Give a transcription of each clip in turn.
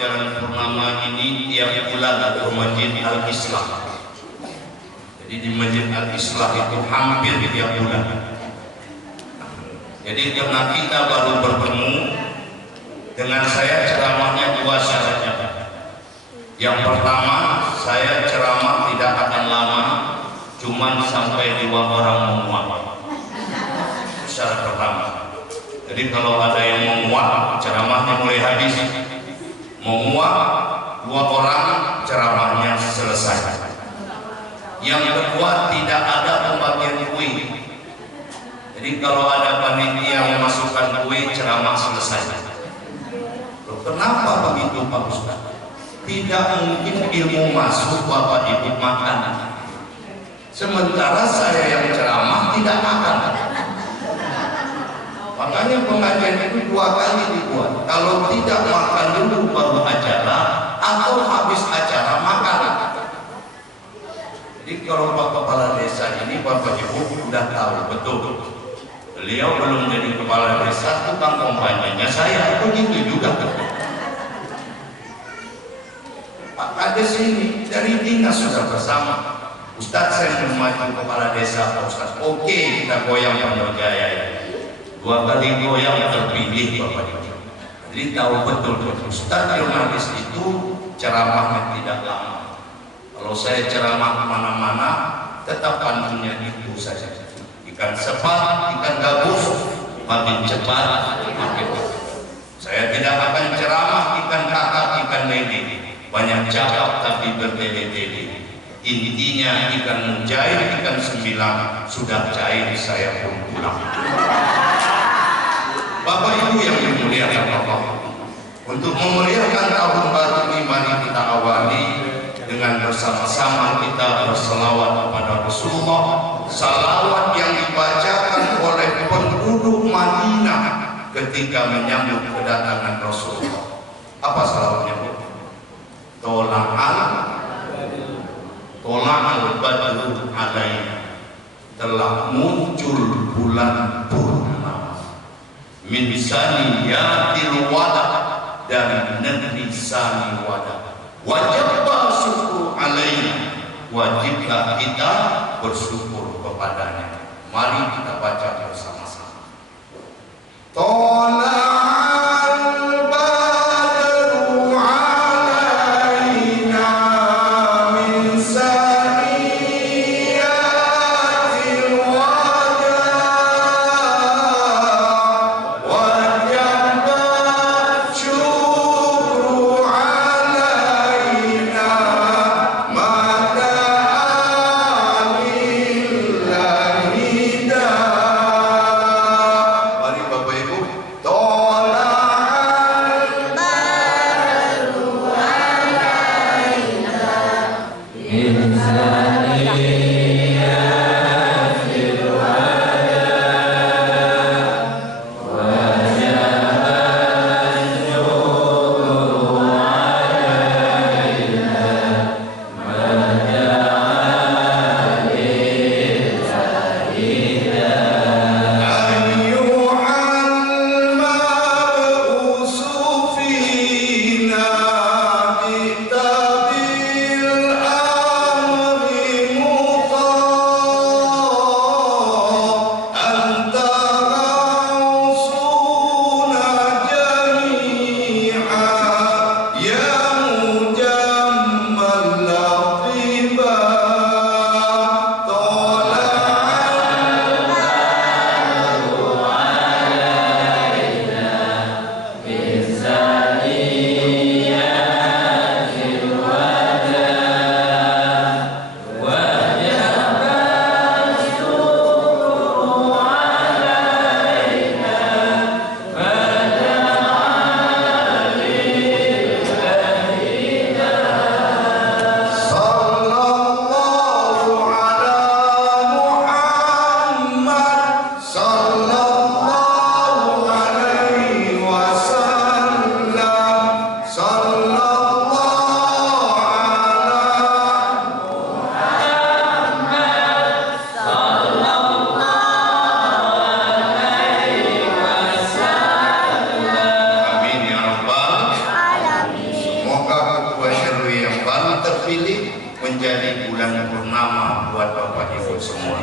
Jalan Purnama ini tiap bulan ke Masjid Al-Islah. Jadi di Masjid Al-Islah itu hampir tiap bulan. Jadi karena kita baru bertemu, dengan saya ceramahnya dua syaratnya. Yang pertama, saya ceramah tidak akan lama, cuman sampai 2 orang menguap. Syarat pertama. Jadi kalau ada yang menguap, ceramahnya mulai habis. Menguap 2 orang, ceramahnya selesai. Yang kedua, tidak ada pembagian kue. Jadi kalau ada panitia memasukkan kue, ceramah selesai. Loh, kenapa begitu Pak Ustaz? Tidak mungkin ilmu masuk Bapak Ibu makan. Sementara saya yang ceramah tidak makan. Makanya pengajian itu 2 kali dibuat. Kalau tidak makan dulu baru acara, atau habis acara makan. Jadi kalau Pak Kepala Desa ini Bapak Ibu sudah tahu betul. Beliau belum jadi kepala desa, tukang kampanyenya saya, begitu juga. Pak Kades ini dari dinas sudah bersama. Ustadz, saya mau maju kepala desa Pak Ustadz. Oke, kita goyang Pamjaya ya. 2 kali goyang terpilih Bapak Ibu. Jadi tahu betul Ustadz jurnalis itu ceramahnya tidak lama. Kalau saya ceramah kemana-mana, tetap pantunnya itu saja. Ikan sepat, ikan gabus, makin cepat, makin cepat. Saya tidak akan ceramah ikan kakap, ikan lele. Banyak cakap tapi bertele-tele. Intinya ikan mujair, ikan sembilan sudah cair, saya pun pulang. Bapak Ibu yang dimuliakan Allah, untuk memuliakan tahun baru ini, mari kita awali dengan bersama-sama kita berselawat kepada Rasulullah. Salawat yang dibacakan oleh penduduk Madinah ketika menyambut kedatangan Rasulullah. Apa salawatnya? Tola'al badru alaina, telah muncul bulan purnama, min saniyatil wada, dari negeri Saniwada. Wajiblah syukur alaina, wajiblah kita bersyukur kepadanya. Mari kita baca bersama-sama. menjadi bulan purnama buat Bapak Ibu semua.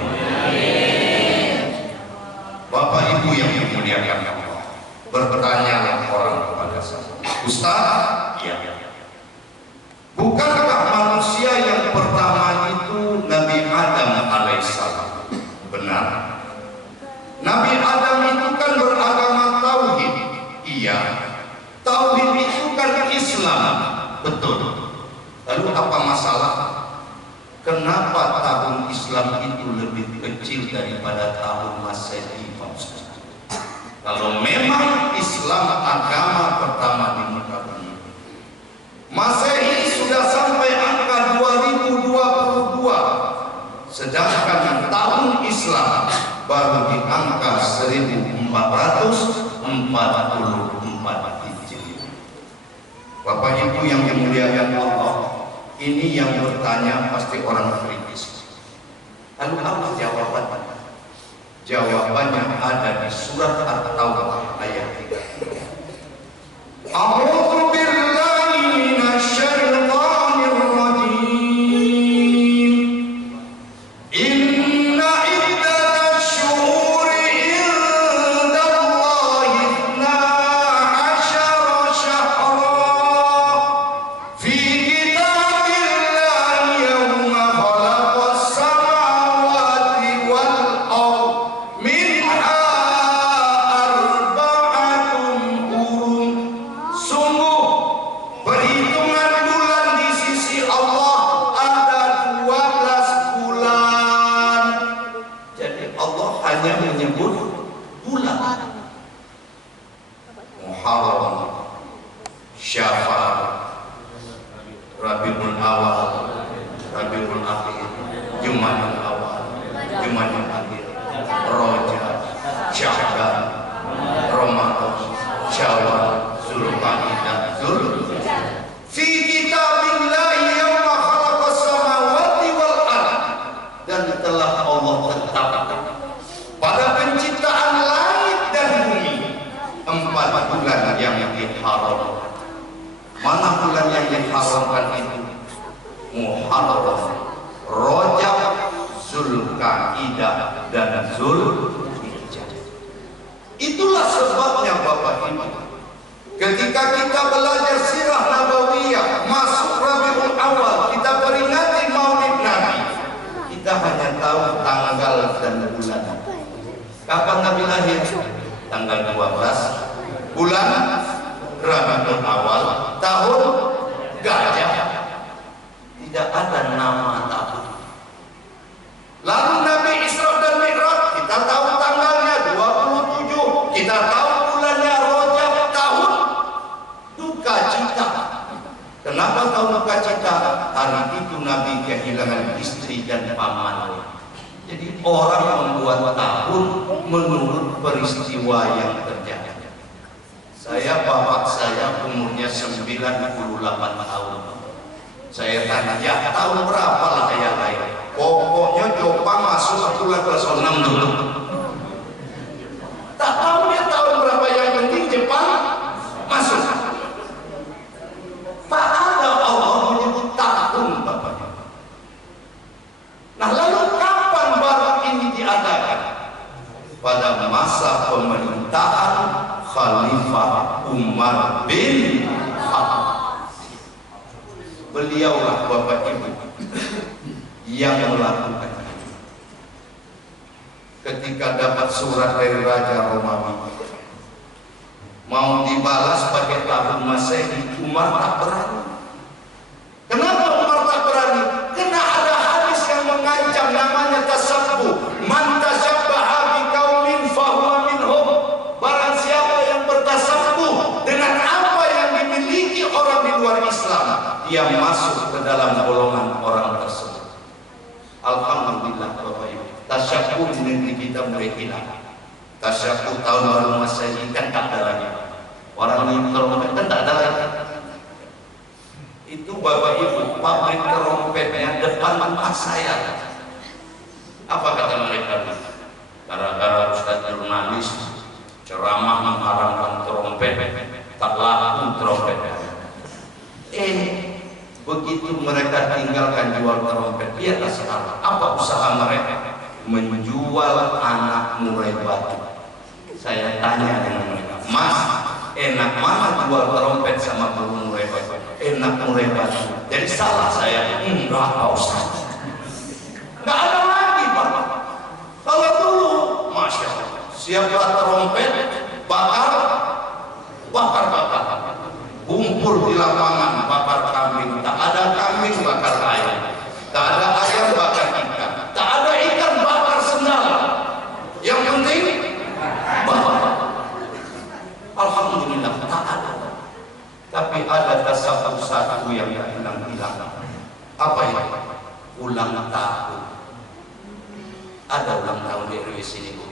Bapak Ibu yang dimuliakan Allah, bertanyalah orang kepada saya, Ustaz, ya, bukankah manusia yang pertama itu Nabi Adam alaihissalam? Benar. Nabi Adam itu kan beragama tauhid. Iya. Tauhid itu kan Islam. Betul. Lalu apa masalah? Kenapa tahun Islam itu lebih kecil daripada tahun Masehi, Pak Ustaz? Kalau memang Islam agama pertama di muka bumi, Masehi sudah sampai angka 2022, sedangkan tahun Islam baru di angka 1444 Hijriah. Bapak Ibu yang dimuliakan Allah, ini yang bertanya pasti orang kritis. Lalu apa jawabannya? Jawabannya ada di surat At-Taubah ayat 3. A'udzu billahi minasyaitonir rajim. Inna iddatasy syuhuri indallahi 12 syahra fi kitabillahi yawma khalaqas samawati wal ardh minha arba'atun hurum. Sungguh perhitungan bulan di sisi Allah ada 12 bulan. Jadi Allah hanya menyebut bulan. Muharram, Syawal, Rabiul Awal, Rabiul Akhir, Jumadil Awal, Jumadil Akhir, Rajab, Sya'ban, Ramadan, Syawal, Zulqa'dah, Zulhijjah. Fi kitabillahi yawma khalaqas samawati wal ardh, dan telah Allah tetapkan pada penciptaan langit dan bumi 4 bulan yang diharamkan. Mana bulan yang diharamkan itu? Muharram, Rajab, Zulqa'dah dan Zulhijjah. Itulah sebabnya Bapak Ibu, ketika kita belajar sirah nabawiyah, masuk Rabiul Awal, kita peringati Maulid Nabi, kita hanya tahu tanggal dan bulan. Kapan Nabi lahir? Tanggal 12 bulan Rabiul Awal, tahun Gajah. Tidak ada nama tahun. Lalu Nabi Isra dan Mi'raj, kita tahu tanggalnya 27, kita tahu bulannya Rajab, tahun duka cita. Kenapa tahun duka cita? Hari itu Nabi kehilangan istri dan pamannya. Jadi orang membuat tahun menurut peristiwa yang terjadi. Bapak saya umurnya 98 tahun. Saya tanya, ya tahun berapa lah ya lahir? Pokoknya Jepang masuk atulah kelas 6 dulu. Tak tahu dia tahun berapa, yang penting Jepang masuk. Tak ada Allah menyebut tahun, Bapak. Nah lalu kapan baru ini diadakan? Pada masa pemerintahan Khalifah Umar bin Khattab. Beliaulah Bapak Ibu yang melakukan. Ketika dapat surat dari Raja Romawi mau dibalas pakai tahun Masehi, Umar tak berani. Kenapa Umar tak berani? Karena ada hadis yang mengancam, namanya tasabbuh. Man tasabbaha biqaumin fahuwa minhum. Barang siapa yang bertasabbuh dengan apa yang dimiliki orang di luar Islam, dia masuk ke dalam golongan orang tersebut. Alhamdulillah Bapak Ibu, tasyabbuh di negeri kita mulai hilang. Tasyabbuh tahun baru Masehi kan tak ada lagi. Orang yang terompet kan tak ada lagi. Itu Bapak Ibu, pabrik terompetnya depan mata saya. Apa kata mereka? Gara-gara Ustaz jurnalis ceramah mengharamkan terompet, tak laku terompet. Begitu mereka tinggalkan jual trompet, lihatlah sekarang apa usaha mereka, menjual anak murai batu. Saya tanya dengan mereka, Mas, enak mana jual trompet sama burung murai batu? Enak murai batu. Jadi salah saya? Enggak, Pak Ustaz. Enggak ada lagi, Pak. Kalau dulu, Masya Allah, siaplah trompet, bakar, kumpul di lapangan, bakar kambing. Tak ada kambing, bakar ayam. Tak ada ayam, bakar ikan. Tak ada ikan, bakar sendal. Yang penting bakar. Alhamdulillah tak ada. Tapi ada satu yang hilang-hilang. Apa itu? Ulang tahun. Ada ulang tahun di RW sini, Bu.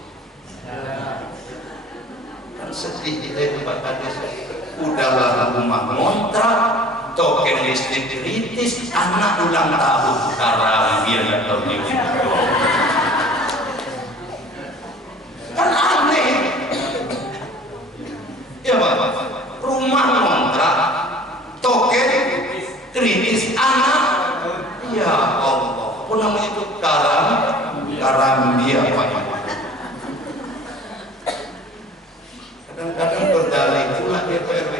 Kan sedih kita itu Pak Kades. Udahlah rumah ngontrak, token listrik kritis, anak ulang tahun, karena biar nggak tahu dia. Kan aneh. Ya Pak, rumah ngontrak, token kritis, anak. Ya Allah, apa namanya itu? Karam dia Pak. Kadang-kadang berdalih pula DPRW,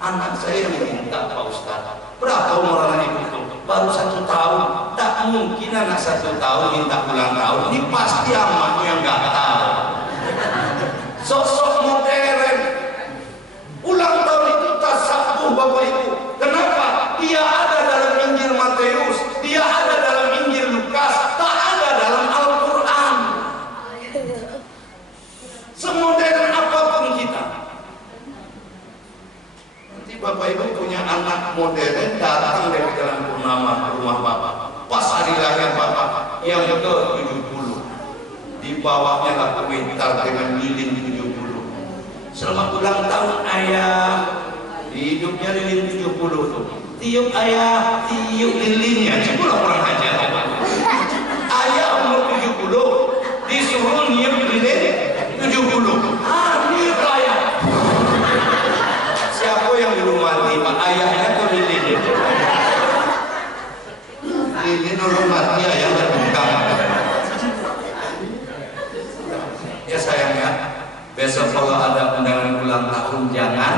anak saya minta Pak Ustaz, berapa umur anak itu? Baru 1 tahun. Tak mungkin anak 1 tahun minta ulang tahun. Ini pasti amatnya yang nggak tahu. Sosok modern. Ulang tahun itu tak sabuh Bapak Ibu. Kenapa? Dia ada dalam Injil Matius, dia ada dalam Injil Lukas, tak ada dalam Al-Quran. Semodern apapun kita, nanti Bapak Ibu punya anak modern datang dari jalan purnama rumah Bapak, pas hari lahir Bapak yang ke-70, di bawahnya lah komentar dengan lilin 70. Selamat ulang tahun ayah, di hidupnya lilin 70 tuh. Tiup ayah, tiup lilinnya, cukup orang aja. Ayah umur 70 disuruh niup lilin 70. Niup ayah. Siapa yang belum mati? Pak ayahnya tuh lilin. Lilin dulu mati, ayah berbuka. Ya sayangnya, besok kalau ada undangan ulang tahun jangan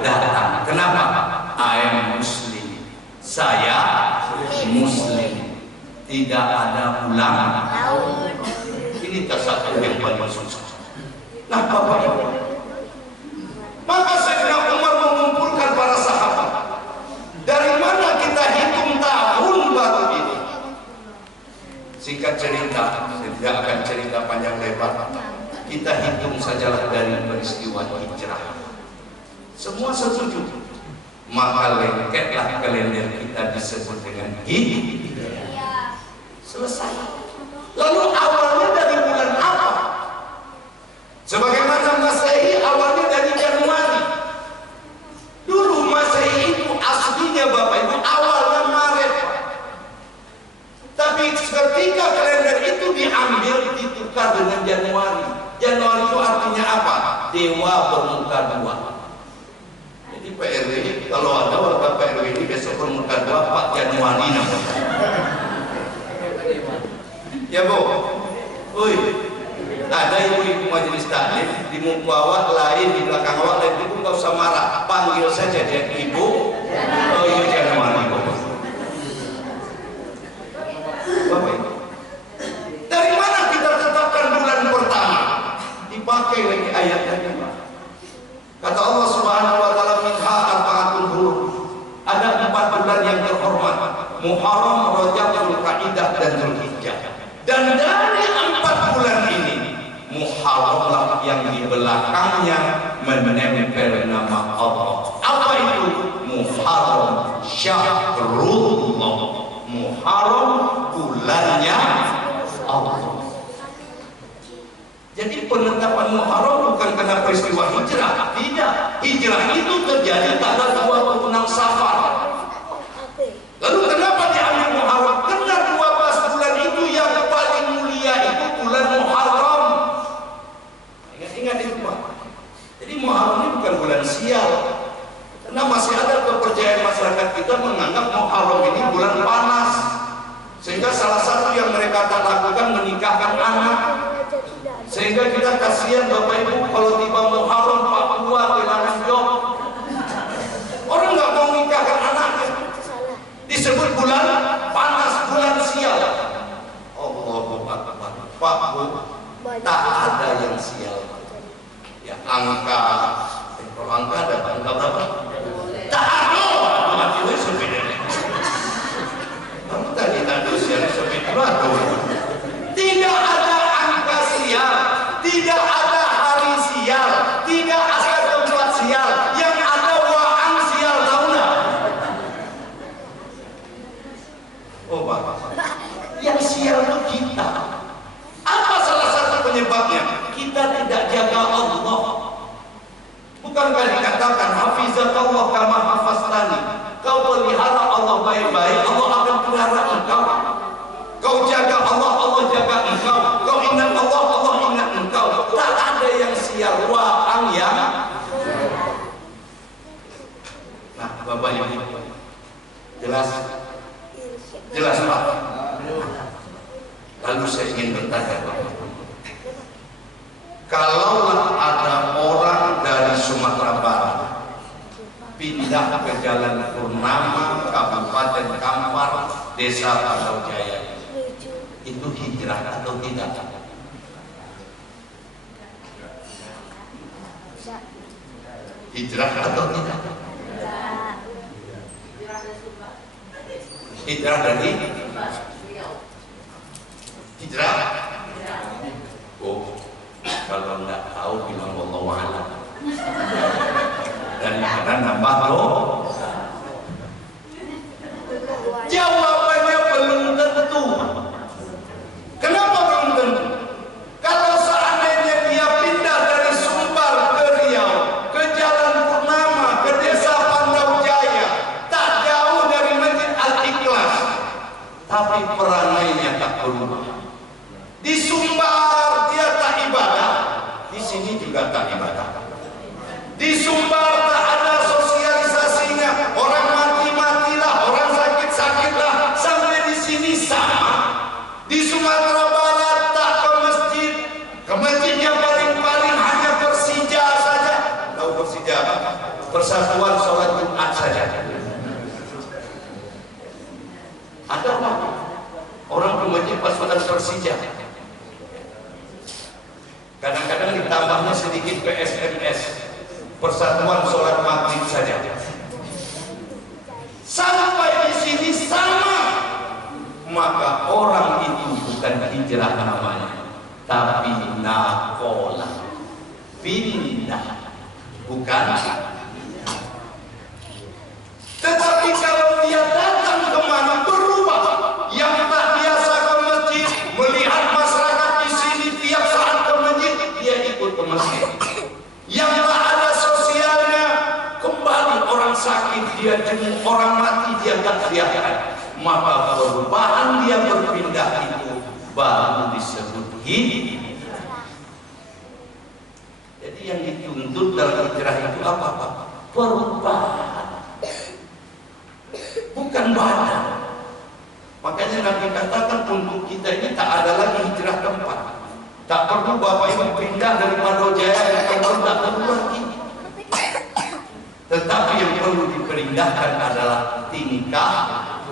datang. Kenapa? I am Muslim. Saya Muslim. Tidak ada ulang tahun. Ini tasawuf yang paling susah. Nah, Bapak Ibu, maka Sayyidina Umar mengumpulkan para sahabat. Dari mana kita hitung tahun baru ini? Singkat cerita, saya tidak akan cerita panjang lebar. Kita hitung sajalah dari peristiwa hijrah. Semua setuju. Maka lengketlah kalender kita disebut dengan hijrah. Selesai. Lalu awalnya dari bulan apa? Sebagaimana Masehi awalnya dari Januari. Dulu Masehi itu aslinya Bapak Ibu awalnya Maret. Tapi ketika kalender itu diambil ditukar dengan Januari. Januari itu artinya apa? Dewa bermuka dua. Jadi Pak RW kalau ada warga Pak RW ini besok bermuka dua, Pak Januari namanya. Ya Bu, woi, ada ibu-ibu majelis taklim di muka awak lain, di belakang awak lain, ibu nggak usah marah, panggil saja dia ibu. Oh iya Januari Bapak. Dari mana kita tetapkan bulan pertama? Dipakai lagi ayatnya. Kata Allah Subhanahu Wa Taala, minha arba'atun hurum. Ada 4 bulan yang terhormat: Muharram, Rajab, Dzulqa'dah, dan Dzulhijjah. Dan dari 4 bulan ini, Muharram lah yang di belakangnya menempel nama Allah. Apa itu? Muharram Syahrullah. Muharram bulannya Allah. Jadi penetapan Muharram bukan karena peristiwa hijrah. Tidak. Hijrah itu terjadi pada 26 Safar. Lalu kenapa diambil Muharram? Karena 12 bulan itu yang paling mulia itu bulan Muharram. Ingat-ingat itu Pak. Jadi Muharram ini bukan bulan sial. Karena masih ada kepercayaan masyarakat kita menganggap kakak lakukan menikahkan anak. Sehingga kita kasihan Bapak Ibu kalau tiba Muharram Papua kehilangan job. Orang nggak mau nikahkan anaknya. Disebut bulan panas, bulan sial. Allahu Akbar. Pak Bu, tak ada yang sial. Ya angka, kalau angka ada angka berapa? Tak ada. Mati wes sepeda. Kamu tadi tadi sial sepeda tuh. Tidak ada angka sial, tidak ada hari sial, tidak ada tempat sial. Yang ada waang sial, tahu nggak? Oh Pak, yang sial itu kita. Apa salah satu penyebabnya? Kita tidak jaga Allah. Bukankah dikatakan hafizatullah kama hafaztani? Kau pelihara Allah baik-baik, Allah akan pelihara engkau. Kau jaga Allah, Allah jaga engkau. Kau ingat Allah, Allah ingat engkau. Tak ada yang sial, waang yang. Nah, Bapak Ibu, jelas, jelas Pak. Lalu saya ingin bertanya, Pak. Kalaulah ada orang dari Sumatera Barat pindah ke Jalan Purnama, Kabupaten Kampar, Desa Pangkal Jaya, itu hijrah atau tidak? Hijrah atau tidak? Hijrah dari hijrah. Oh, kalau nggak tahu bilang wallahu a'lam. Dan ada nambah loh. Jawabannya belum tentu. Kenapa belum tentu? Kalau seandainya dia pindah dari Sumbar ke Riau, ke Jalan Purnama, ke Desa Pangkal Jaya, tak jauh dari Masjid Al-Ikhlas, tapi perangainya tak berubah. Di Sumbar dia tak ibadah, di sini juga tak ibadah. Di Sumbar tak ada sosialisasinya, orang mati-matilah, orang sakit-sakitlah, sampai di sini sama. Di Sumatera Barat tak ke masjid, ke masjid yang paling-paling hanya Persija saja. Tahu Persija? Persatuan Sholat Jumat saja. Ada apa? Orang ke masjid pasukan Persija. Kadang-kadang ditambahnya sedikit PSMS, Persatuan Sholat Maghrib saja. Sampai di sini sama. Maka orang itu bukan hijrah namanya, tapi nakola, pindah, bukan. Tetapi kalau dia datang kemana berubah, yang tak biasa ke masjid, melihat masyarakat di sini tiap saat ke masjid, dia ikut ke masjid. Yang tak ada sosialnya, kembali orang sakit dia jenguk, orang mati dia tak teriakan. Maka perubahan dia berpindah itu baru disebut hijrah. Jadi yang dituntut dalam hijrah itu apa Pak? Perubahan, bukan badan. Makanya Nabi katakan untuk kita ini tak ada lagi hijrah tempat. Tak perlu Bapak Ibu pindah dari Pangkal Jaya dan Kampar, tak perlu lagi. Tetapi yang perlu dipindahkan adalah tingkah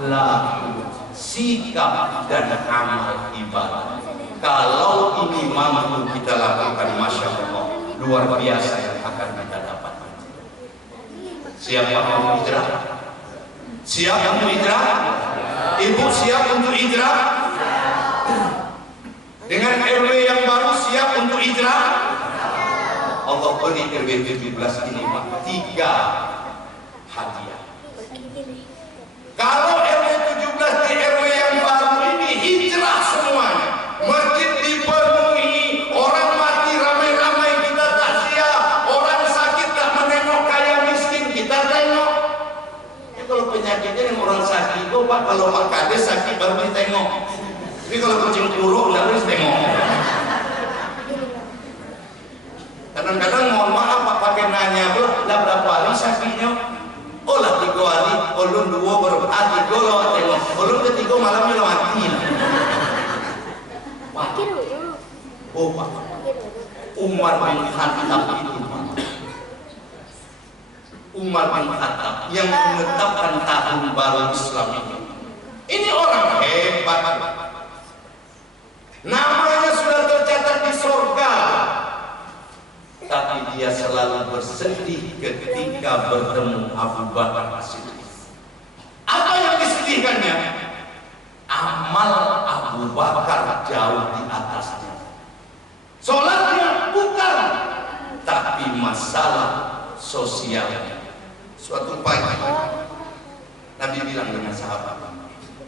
laku, sikap dan amal ibadah. Kalau ini mampu kita lakukan, Masya Allah, luar biasa yang akan kita dapat. Siapa mau hijrah? Siap untuk hijrah? Ibu siap untuk hijrah? Dengan RW yang baru siap untuk hijrah? Allah beri RW 17 ini Pak 3 hadiah. Kalau RW 17 di RW yang baru ini hijrah semuanya, masjid dipenuhi, orang mati ramai-ramai kita takziah, orang sakit tak menengok kaya miskin kita tengok. Ya, kalau penyakitnya yang orang sakit, oh Pak, kalau Pak Kades sakit baru ditengok. Tapi kalau kucing kurung nggak harus tengok. Kadang-kadang mohon maaf Pak pakai nanya, lah berapa hari sakitnya? Oh lah 3 hari, ulun 2 baru tiga lo tengok, ulun ketiga malamnya lo mati. Oh Pak, Umar bin Khattab itu Pak, Umar bin Khattab yang menetapkan tahun baru Islam ini orang hebat. Namanya sudah tercatat di surga, tapi dia selalu bersedih ketika bertemu Abu Bakar As-Siddiq. Apa yang disedihkannya? Amal Abu Bakar jauh di atasnya. Sholatnya bukan, tapi masalah sosialnya. Suatu pagi Nabi bilang dengan sahabat,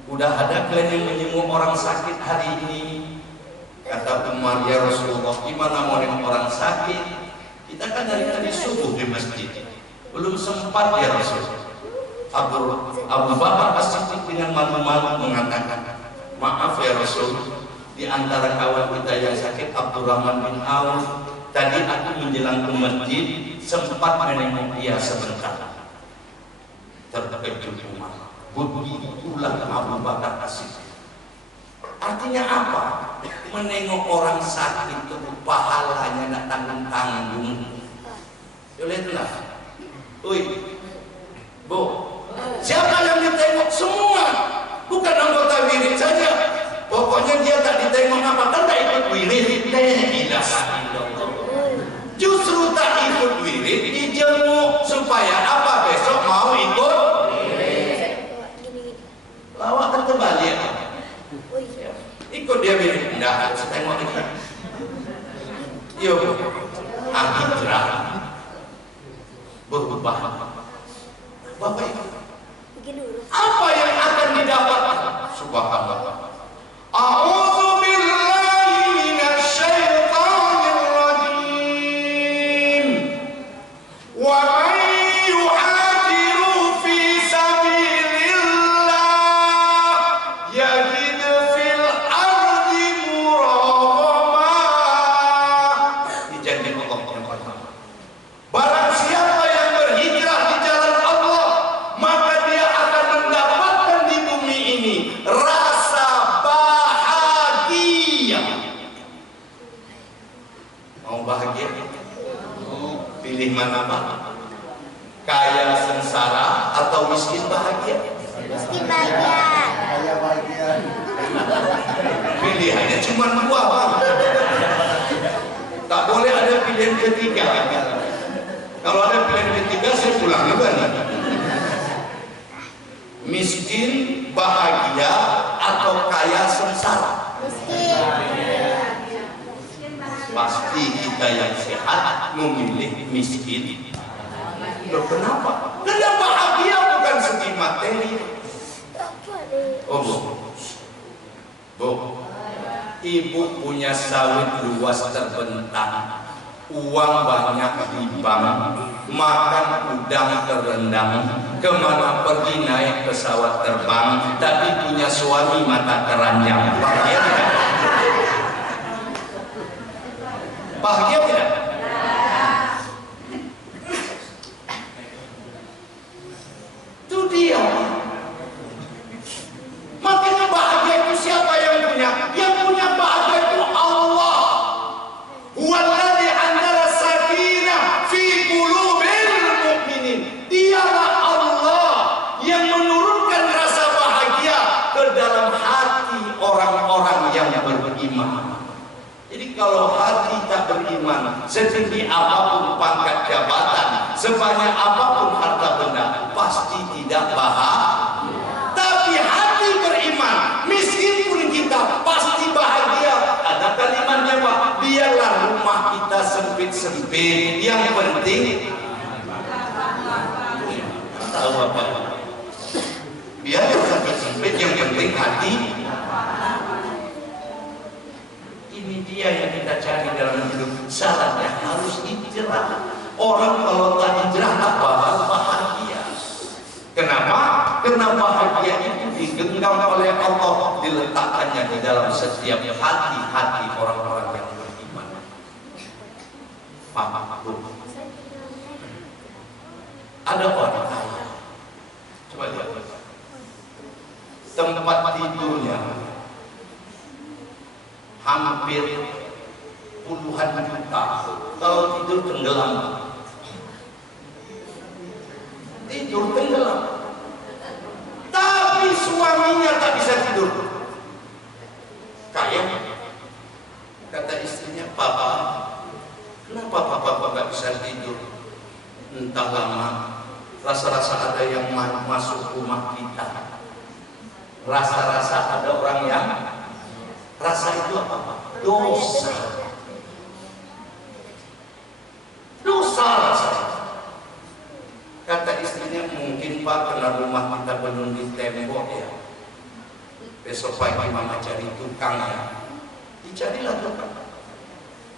udah ada kalian yang menyembuh orang sakit hari ini? Kata Umar, ya Rasulullah, gimana mau nengok orang sakit? Kita kan dari tadi subuh di masjid, belum sempat ya Rasul. Abu Bakar As-Siddiq dengan malu-malu mengatakan, maaf ya Rasul, di antara kawan kita yang sakit Abdurrahman bin Auf, tadi aku menjelang ke masjid sempat menengok dia sebentar. Terkejut Umar, begitulah Abu Bakar As-Siddiq. Artinya apa? Menengok orang sakit itu pahalanya nak tanggung-tanggung. Lihatlah, Bu, siapa yang ditengok? Semua, bukan anggota wirid saja. Pokoknya dia tak ditengok apa, kan tak ikut wirid. Justru tak ikut wirid dijenguk supaya apa? Besok mau ikut lawak kan terbalik. Ikut dia wirid, enggak, saya tengok lagi. Yuk, akhirah berubah. Bapak Ibu, apa yang akan didapatkan? Subhanallah. A'udzu billahi minasyaitonir rajim. Wa man yuhajiru fi sabilillah yajid fil ardi muraghama. Dijanji Allah yang pertama. Barang siapa yang berhijrah di jalan Allah, maka dia akan mendapatkan di bumi ini rasa bahagia. Mau bahagia? Pilih mana Pak? Kaya sengsara atau miskin bahagia? Miskin bahagia. Kaya bahagia. Pilihannya cuma dua Pak. Tak boleh ada pilihan ketiga. Kalau ada pilihan ketiga saya pulang juga nih. Miskin bahagia atau kaya sengsara? Miskin. Pasti kita yang sehat memilih miskin. Loh kenapa? Karena bahagia bukan segi materi. Oh Bu, Ibu punya sawit luas terbentang, uang banyak di bank, makan udang terendam, kemana pergi naik pesawat terbang, tapi punya suami mata keranjang. Bahagia tidak? Bahagia tidak? Itu dia. Makanya bahagia itu siapa yang punya? Yang punya bahagia itu Allah. Huwallazi anzala sakinah fi qulubil mu'minin. Dialah Allah yang menurunkan rasa bahagia ke dalam hati orang-orang yang beriman. Jadi kalau hati tak beriman, setinggi apapun pangkat jabatan, sebanyak apapun harta benda, pasti tidak bahagia. Tapi hati beriman, miskin pun kita pasti bahagia. Ada kalimatnya Pak, biarlah rumah kita sempit-sempit, yang penting tahu apa? Biarlah sempit-sempit, yang penting hati. Ini dia yang kita cari dalam hidup. Syaratnya harus hijrah. Orang kalau tak hijrah tak bakal bahagia. Kenapa? Karena bahagia itu digenggam oleh Allah, diletakkannya di dalam setiap hati-hati orang-orang yang beriman. Paham? Ada orang kaya, coba lihat tempat tidurnya hampir puluhan juta, kalau tidur tenggelam. Tidur tenggelam. Tapi suaminya tak bisa tidur. Kaya. Kata istrinya, "Papa, kenapa papa nggak bisa tidur?" "Entah lama, rasa-rasa ada yang masuk rumah kita. Rasa-rasa ada orang yang rasa itu apa? Dosa. Dosa rasa." Kata istrinya, "Mungkin Pak, karena rumah kita belum ditembok ya. Besok pagi mama cari tukang ya." Dicarilah tukang.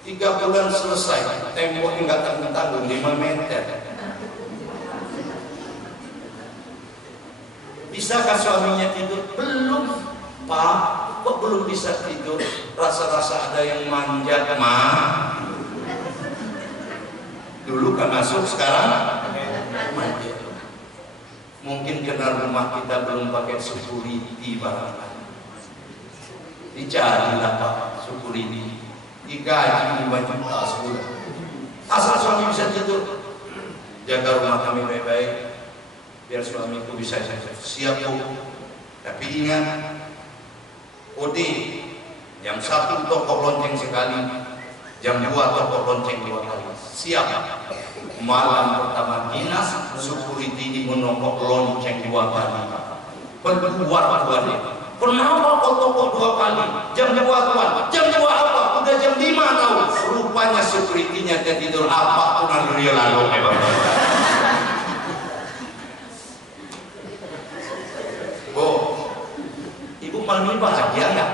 3 bulan selesai, temboknya nggak tanggung-tanggung 5 meter. Bisakah suaminya tidur? Belum, Pak. Kok belum bisa tidur? Rasa-rasa ada yang manjat, Ma. Dulu kan masuk, sekarang manjat. Mungkin karena rumah kita belum pakai security barangkali. Dicarilah Pak security, digaji 5 juta sebulan. Asal suami bisa tidur. Jaga rumah kami baik-baik, biar suamiku bisa siap. Tapi ingat, Ode jam 1 toko lonceng sekali, jam 2 toko lonceng 2 kali. Siap. Malam pertama dinas, security di menokok lonceng 2 kali. Berdua tuannya. Kenapa kok toko 2 kali? Jam 2 tuan. Jam 2 apa? Udah jam 5 tahu. Rupanya security-nya tidur apa tuh nanti lalu. Bu, ibu malam ini bahagia nggak?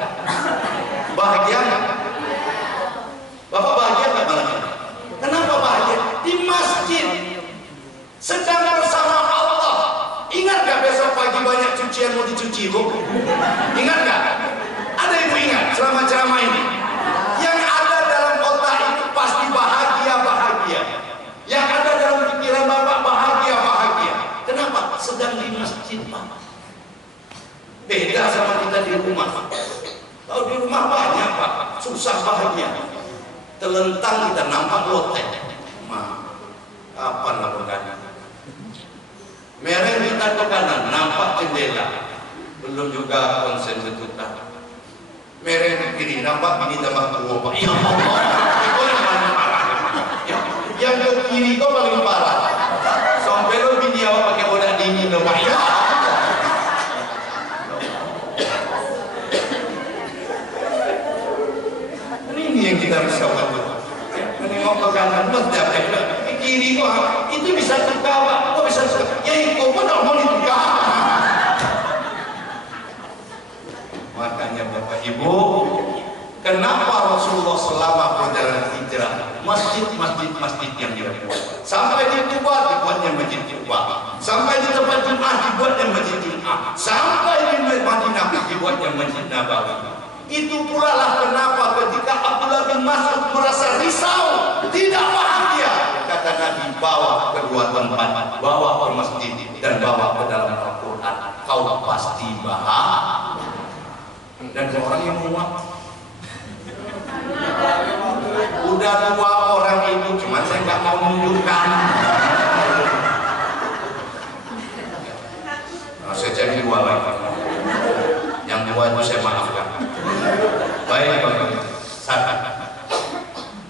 Bahagia nggak? Bapak bahagia nggak malam ini? Kenapa bahagia? Di masjid sedang bersama Allah. Ingat nggak besok pagi banyak cucian mau dicuci, Bu? Ingat nggak? Ada ibu ingat selama ceramah ini? Yang ada dalam otak itu pasti bahagia. Yang ada dalam pikiran Bapak bahagia. Kenapa? Sedang di masjid, Pak. Beda sama kita di rumah. Kalau di rumah banyak, Pak, susah bahagia. Telentang kita nampak lotek. Kapan lakukannya? Mereng kita ke kanan, nampak jendela. Belum juga konsen betutan. Mereng ke kiri, nampak ini tambah tua, Pak. Ya Allah, itu yang paling parah. Yang ke kiri itu paling parah. Sampai lo bini awak pakai bodak dingin, Pak. Ya. Ini yang kita risaukan. Menengok ke kanan, mesti ke kiri kok itu bisa terkawal, kok bisa terkawal? Ya itu pun tidak mau ditegak. Makanya Bapak Ibu, kenapa Rasulullah selama perjalanan hijrah masjid yang dibuat, sampai di Kuba dibuatnya masjid Kuba, sampai di tempat Jumat dibuatnya masjid Jumat, sampai di Madinah dibuatnya masjid Nabawi. Itu pula lah kenapa ketika Abdullah bin Mas'ud merasa risau, tidak bahagia, kata Nabi, bawa kedua tempat, bawa ke masjid dan bawa ke dalam Al-Quran, kau pasti bahagia. Dan orang yang muak, udah 2 orang itu, cuma saya nggak mau menunjukkan. Nah, saya cari 2 lagi, yang 2 itu saya maafkan. Baik, Bapak.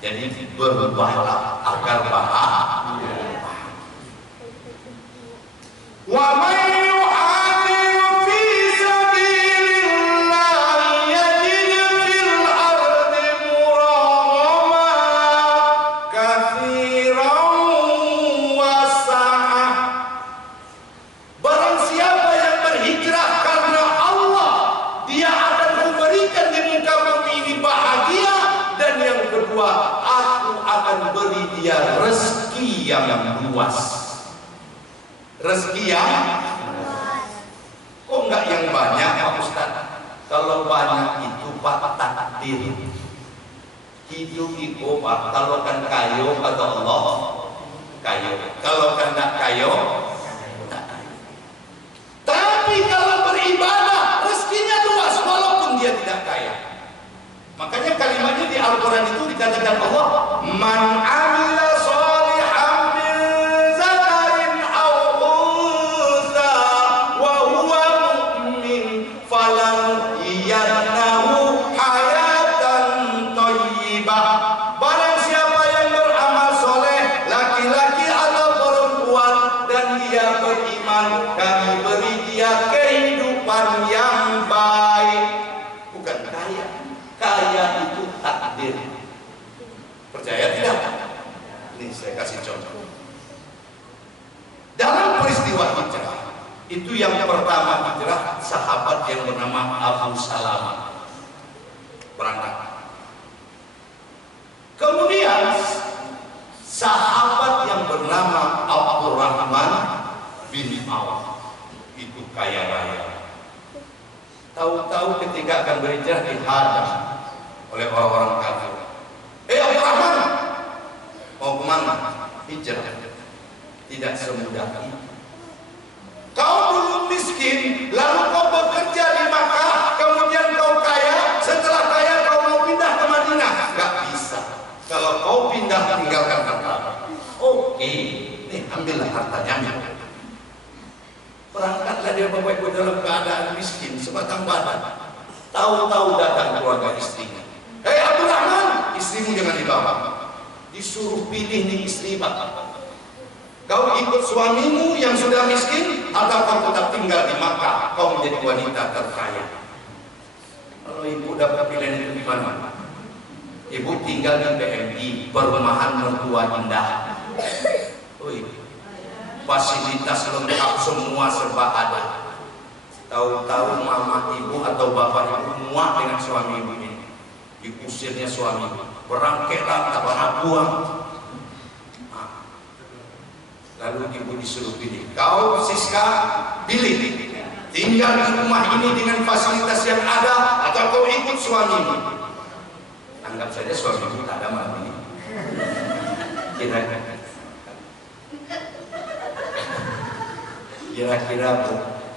Jadi berubahlah agar bahagia. Wa may yu'amil fi sabilillah yajid fil ardi muraghama katsiran wa sa'ah. Barang siapa yang berhijrah karena Allah, dia akan memberikan di muka bumi ini bahagia. Dan yang kedua, aku akan beri dia rezeki yang luas. Rezeki yang kok enggak yang banyak, Pak Ustaz? Kalau banyak itu Pak takdir. Hidup itu Pak, kalau kan kayo kata Allah, kayo. Kalau kan enggak kayo, enggak kayo. Tapi kalau beribadah, rezekinya luas walaupun dia tidak kaya. Makanya Makanya kalimatnya di Al-Quran itu dikatakan Allah, man amila sholihan min zakarin aw unsa wa huwa mu'min falanuhyiyannahu hayatan thayyibah. Barang siapa yang beramal soleh, laki-laki atau perempuan, dan dia beriman, kami beri dia kehidupan yang baik. Bukan kaya. Kaya itu takdir. Percaya tidak? Ini saya kasih contoh. Dalam peristiwa hijrah, itu yang pertama hijrah, sahabat yang bernama Abu Salamah berangkat. Kemudian sahabat yang bernama Abdurrahman bin Auf, itu kaya raya. Tahu-tahu ketika akan berhijrah dihadang oleh orang-orang kafir. Abdurrahman, mau kemana? Hijrah. Tidak semudah itu. Kau dulu miskin, lalu kau bekerja di Makkah, kemudian kau kaya, setelah kaya kau mau pindah ke Madinah. Gak bisa. Kalau kau pindah, tinggalkan harta. Oke, nih ambillah hartanya. Berangkatlah dia Bapak Ibu dalam keadaan miskin, sebatang badan. Tahu-tahu datang keluarga istrinya. Abdurrahman, istrimu jangan dibawa. Disuruh pilih nih istri Bapak. Kau ikut suamimu yang sudah miskin, atau kau tetap tinggal di Makkah, kau menjadi wanita terkaya. Kalau ibu dapat pilihan itu di mana? Ibu tinggal di PMI, perumahan mertua indah. Fasilitas lengkap, semua serba ada. Tahu-tahu mama ibu atau bapak ibu muak dengan suami ibu ini. Diusirnya suami, berangketlah tak pernah buang. Lalu ibu disuruh pilih. Kau Siska, pilih. Tinggal di rumah ini dengan fasilitas yang ada, atau kau ikut suamimu. Anggap saja suamimu tak ada mati. Kira-kira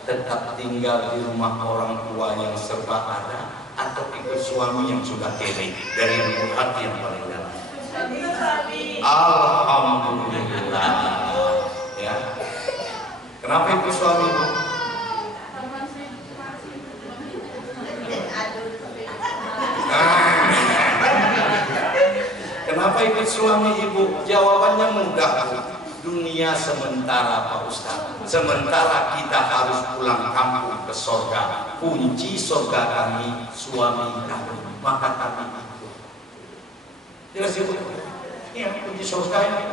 tetap tinggal di rumah orang tua yang serba ada, atau ikut suami yang sudah kere dari lubuk hati yang paling dalam. Alhamdulillah. Ya. Kenapa ikut suami? Kenapa ikut suami ibu? Jawabannya mudah. Dunia sementara Pak Ustaz. Sementara kita harus pulang kampung ke sorga. Kunci sorga kami suami kami, maka kami ikut. Jelas ibu? Iya, kunci sorga ini.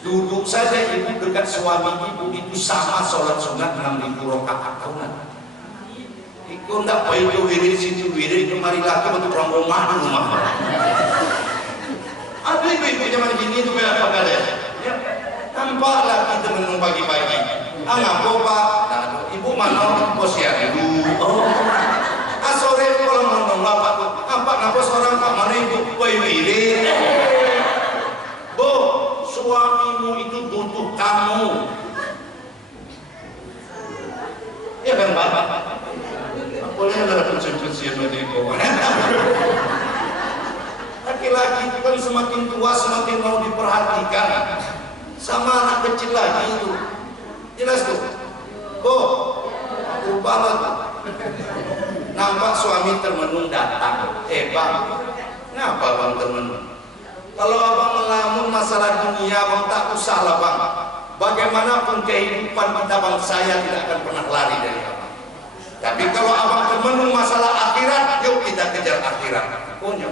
Duduk saja ibu dekat suami ibu itu sama sholat sunat 6.000 rakaat tahunan. Iku ndak baik itu wirid situ wirid itu mari laki untuk orang rumah di rumah. Ada ibu-ibu zaman gini itu berapa kali ya? Nampaklah kita menung pagi-pagi. Ngapa Pak? Ibu mana bos ya ibu? Sore kalau ngomong apa seorang Pak mana ibu? Boy wirid. Bu, suamimu itu butuh kamu. Ya kan Pak? Boleh ada pencet-pencet itu. Laki-laki itu kan semakin tua semakin mau diperhatikan. Sama anak kecil lagi itu. Jelas tuh. Bu, lupa tuh. Nampak suami termenung datang. Bang, ngapa bang termenung? Kalau abang melamun masalah dunia, abang tak usah lah bang. Bagaimanapun kehidupan kita bang, saya tidak akan pernah lari dari abang. Tapi kalau abang termenung masalah akhirat, yuk kita kejar akhirat. Punya.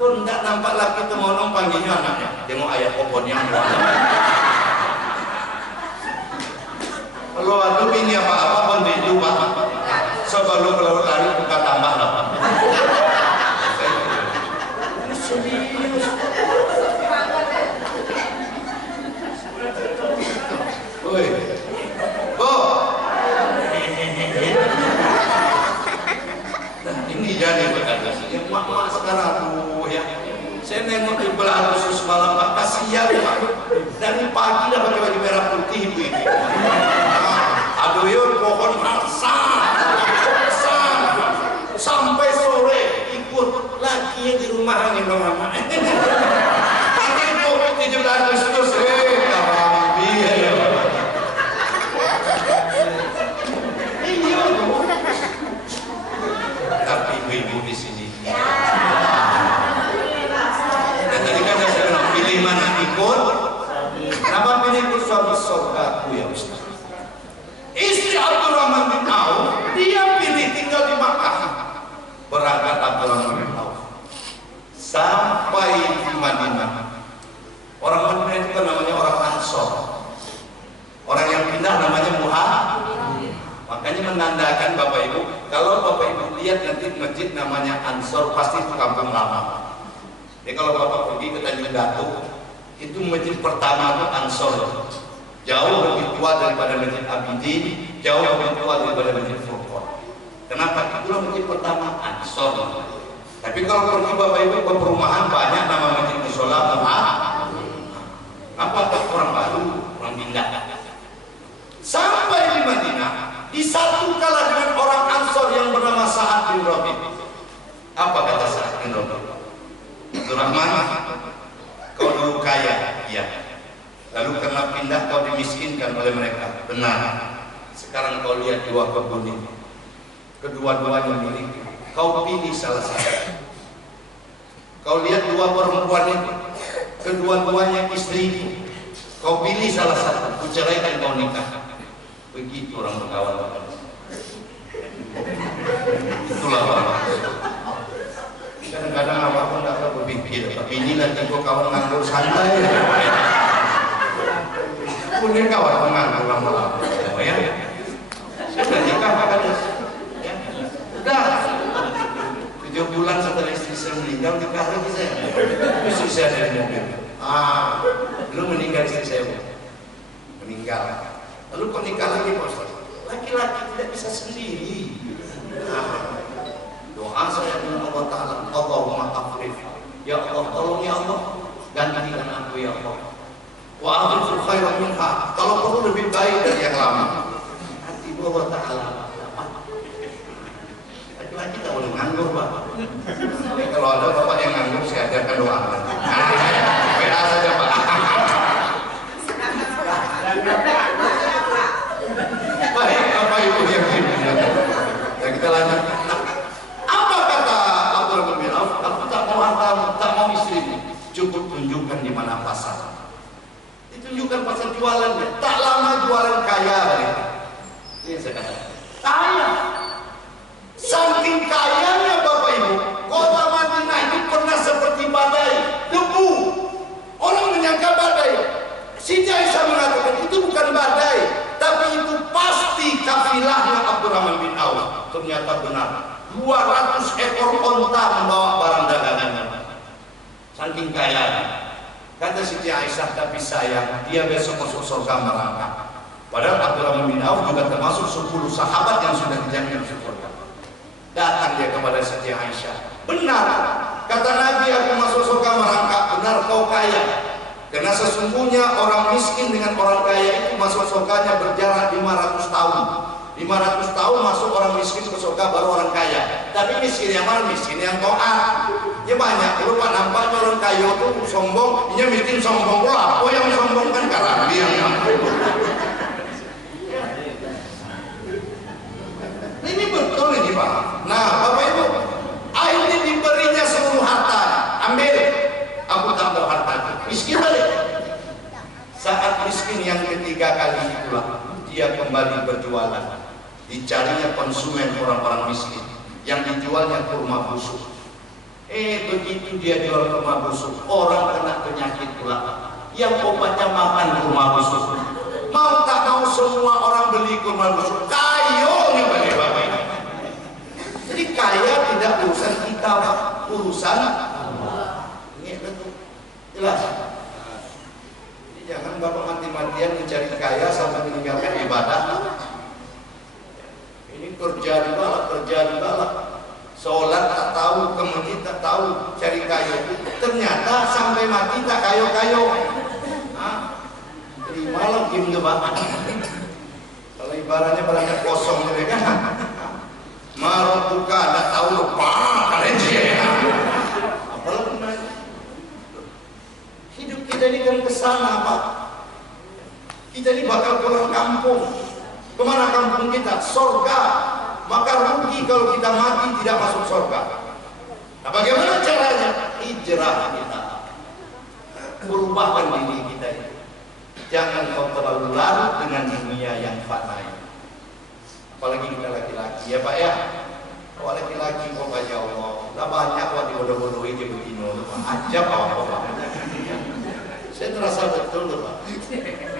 Pun tidak nampak lagi itu mau panggilnya anaknya. Dia mau ayah poponnya. Kalau ada ini apa-apa pun itu Pak. Sebelum laut lari buka tambah lah Pak. Serius. Woi. Bu. Nah, ini jadi berkata sih. Mak sekarang aduh ya. Saya nengok di belah khusus malam Pak, kasihan Pak. Dari pagi dah pakai baju merah putih ibu ini. Aduh yuk pohon rasa menandakan Bapak Ibu, kalau Bapak Ibu lihat nanti masjid namanya Ansor, pasti itu kampung lama. Jadi kalau Bapak pergi ke Tanjung Datuk, itu masjid pertama itu Ansor, jauh lebih tua daripada Masjid Abidin, jauh lebih tua daripada Masjid Furqan. Kenapa? Itulah masjid pertama Ansor. Tapi kalau pergi Bapak Ibu ke perumahan, banyak nama masjid musola, apa orang baru, orang pindah. Sampai di Madinah, disatu kalah dengan orang Ansor yang bernama Sa'ad bin Rabi. Apa kata Sa'ad bin Rabi? Abdurrahman, kau dulu kaya, iya. Lalu karena pindah kau dimiskinkan oleh mereka. Benar. Sekarang kau lihat dua kebun ini, kedua-duanya milik. Kau pilih salah satu. Kau lihat dua perempuan itu, kedua-duanya istriku. Kau pilih salah satu, kuceraikan kau nikah. Begitu orang berkawan. Itulah Bapak. Kadang-kadang awak pun tak berpikir, tapi ini nanti kau kawan nganggur santai. Punya kawan nganggur lama-lama. Ya, sudah nikah Pak Kades. Ya, udah. 7 bulan setelah istri saya meninggal, nikah lagi saya. Istri saya ada di mobil. Belum meninggal istri saya. Meninggal. Lalu kok nikah lagi Pak Ustaz? Laki-laki tidak bisa sendiri. Doa saya dengan Allah Ta'ala, Allahumma afrif, ya Allah, tolong ya Allah, gantikan aku ya Allah. Wa afriful khairan minha, kalau perlu lebih baik dari yang lama. Hati Allah Ta'ala. Laki-laki tak boleh nganggur Pak. Jadi kalau ada Bapak yang nganggur, saya ajarkan doa. WA saja Pak. Baik, Bapak Ibu yang dimuliakan. Ya, kita lanjut. Apa kata Abdurrahman bin Auf? Aku tak mau hartamu, tak mau istrimu. Cukup tunjukkan di mana pasar. Ditunjukkan pasar jualannya. Tak lama jualan kaya. Ini saya katakan. Kaya. Saking kayanya Bapak Ibu, kota Madinah itu pernah seperti badai, debu. Orang menyangka badai. Siti Aisyah mengatakan itu bukan badai, tapi itu pasti kafilahnya Abdurrahman bin Auf. Ternyata benar. 200 ekor onta membawa barang dagangannya. Saking kaya. Kata Siti Aisyah, tapi sayang, dia besok masuk surga merangkak. Padahal Abdurrahman bin Auf juga termasuk 10 sahabat yang sudah dijamin masuk surga. Datang dia kepada Siti Aisyah. Benar, kata Nabi, aku masuk surga merangkak. Benar, kau kaya. Karena sesungguhnya orang miskin dengan orang kaya itu masuk surganya berjarak 500 tahun. 500 tahun masuk orang miskin ke surga, baru orang kaya. Tapi miskin yang mana? Miskin yang taat. Ya banyak, kalau Pak nampaknya orang kaya itu sombong, ini miskin sombong pula. Oh yang sombong kan karena dia. Ini betul ini Pak. Nah Bapak Ibu, akhirnya diberinya seluruh harta. Ambil, aku tak mau harta. Miskin balik. Saat miskin yang ketiga kali itulah dia kembali berjualan. Dicarinya konsumen orang-orang miskin. Yang dijualnya kurma busuk. Begitu dia jual kurma busuk, orang kena penyakit pula. Yang obatnya makan kurma busuk. Mau tak mau semua orang beli kurma busuk. Kayonya bagi Bapak ini. Jadi kaya tidak urusan kita, Pak. Urusan Allah. Ini betul. Jelas. Jadi jangan Bapak mati-matian mencari kaya sampai meninggalkan ibadah. Ini kerja di balak. Sholat tak tahu, ke masjid tak tahu, cari kayu. Ternyata sampai mati tak kayu-kayu. Terima lagi mengebak. Kalau ibaratnya berangkat kosong gitu kan. Marah buka, tak tahu lupa kalian sih. Apalagi hidup kita ini kan kesana Pak. Kita ini bakal pulang kampung. Kemana kampung kita? Surga. Maka rugi kalau kita mati tidak masuk surga. Nah bagaimana caranya? Hijrah kita. Berubahkan diri kita ini. Jangan kau terlalu larut dengan dunia yang fana ini. Apalagi kita laki-laki ya Pak ya. Kalau laki-laki kok ya Allah, lah banyak kok dibodoh-bodohin dia begini. Ajab apa-apa. Saya terasa betul loh Pak.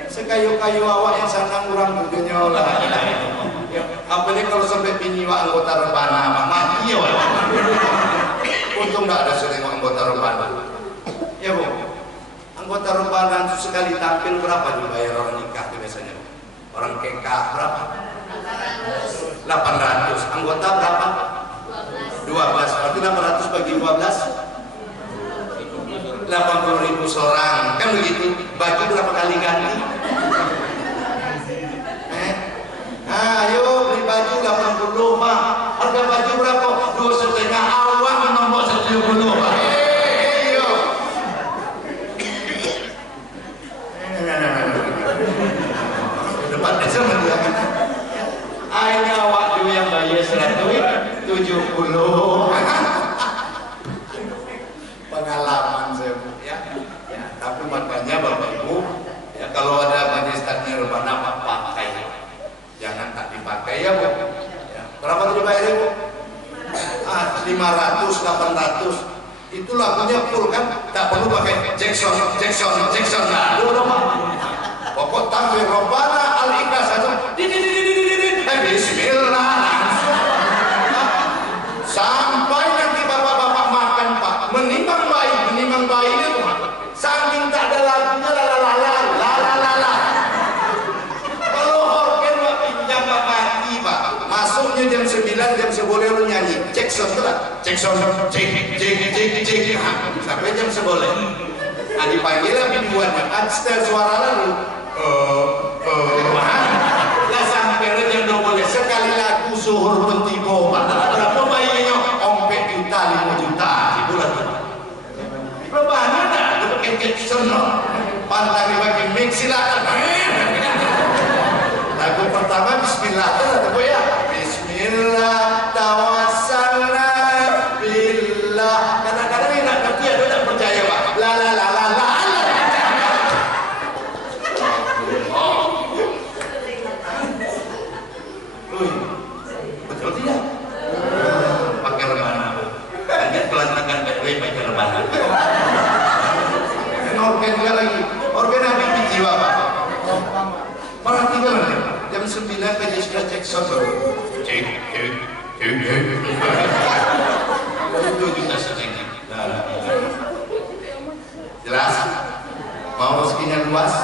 Sekayu-kayu awak yang sanang kurang butuhnya lah. Apalagi kalau sampai pinyiwa anggota rebana, mati ya Pak. Untung nggak ada sering anggota rebana. Ya Bu, anggota rebana itu sekali tampil berapa dibayar orang nikah itu biasanya? Orang keka berapa? 800. Anggota berapa? 12. Berarti 800 bagi 12 80.000 seorang, kan begitu. Baju berapa kali ganti? Ayo beli baju 80 Pak. Harga baju berapa? 2,5. Awak nombor 70 Pak. Ayo. Depan desa dia. Akhirnya awak juga yang bayar 170. Pengalaman saya Bu ya. Tapi makanya Bapak Ibu ya, kalau ada majelis takmir rebana pakai. Jangan tak dipakai ya Bu. Ya. Berapa tuh dibayar Bu? 500, 800. Itu lagunya full kan? Tak perlu pakai Jackson. Nah, dulu Pak. Pokok takbir Rabbana al-Ikhlas saja. Bismillah langsung. Sampai nanti bapak-bapak makan Pak, menimbang bayi itu Pak. Saking tak ada lagunya la. Masuknya jam 9, jam 10 lu nyanyi Jackson tuh lah, Jackson cik sampai jam 10. Nah dipanggil lah biduannya, setel suara lalu lah sampai jam 12 sekali lagu suhur pun tiba Pak. Berapa bayinya? Ompet juta, 5 juta bulan rebana dah lu pakai Jackson pantang dibagi mix silakan. Lagu pertama Bismillah tuh ya. Bismillah tawassalna billah. Kadang-kadang ini nak ngerti ada tak percaya Pak. La. Betul tidak? Pakai rebana. Lihat pelantikan PW pakai rebana. Organ juga lagi. Organ habis jiwa Pak. Perhatikan aja. Jam 9 tadi sudah cek sosok. Cek. Itu juga sedikit. Jelas? Mau rezekinya luas?